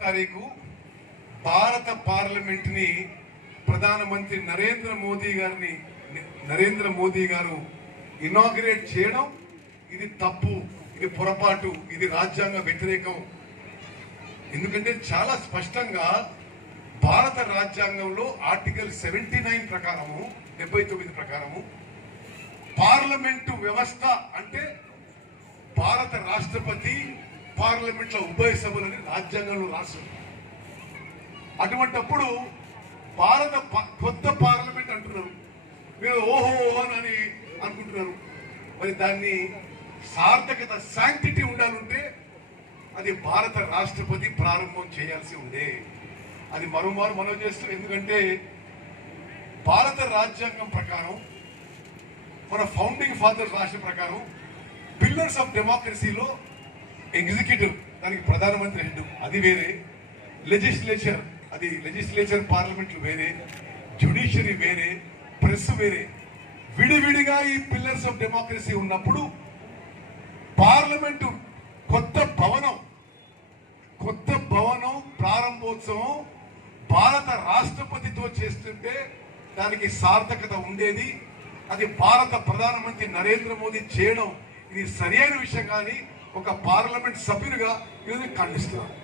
తారీఖు భారత పార్లమెంట్ ని ప్రధానమంత్రి నరేంద్ర మోదీ గారు ఇనాగ్రేట్ చేయడం ఇది తప్పు, ఇది పొరపాటు, ఇది రాజ్యాంగ వ్యతిరేకం. ఎందుకంటే చాలా స్పష్టంగా భారత రాజ్యాంగంలో ఆర్టికల్ 79 ప్రకారము 79 ప్రకారము పార్లమెంటు వ్యవస్థ అంటే భారత రాష్ట్రపతి పార్లమెంట్లో ఉభయ సభలని రాజ్యాంగంలో రాసింది. అటువంటప్పుడు కొత్త పార్లమెంట్ అంటున్నారు, మీరు ఓహో అని అనుకుంటున్నారు. మరి దాన్ని సార్థకత శాంక్టిటీ ఉండాలంటే అది భారత రాష్ట్రపతి ప్రారంభం చేయాల్సి ఉండే. అది మరోమారు మనం చేస్తాం. ఎందుకంటే భారత రాజ్యాంగం ప్రకారం మన ఫౌండింగ్ ఫాదర్స్ రాసిన ప్రకారం పిల్లర్స్ ఆఫ్ డెమోక్రసీలో ఎగ్జిక్యూటివ్, దానికి ప్రధానమంత్రి హెడ్, అది వేరే. లెజిస్లేచర్ పార్లమెంట్లు వేరే, జ్యుడిషియరీ వేరే, ప్రెస్ వేరే. విడివిడిగా ఈ పిల్లర్స్ ఆఫ్ డెమోక్రసీ ఉన్నప్పుడు పార్లమెంటు కొత్త భవనం ప్రారంభోత్సవం భారత రాష్ట్రపతితో చేస్తుంటే దానికి సార్థకత ఉండేది. అది భారత ప్రధానమంత్రి నరేంద్ర మోదీ చేయడం ఇది సరైన విషయం. కానీ ఒక పార్లమెంట్ సభ్యులుగా ఇది ఖండిస్తున్నారు.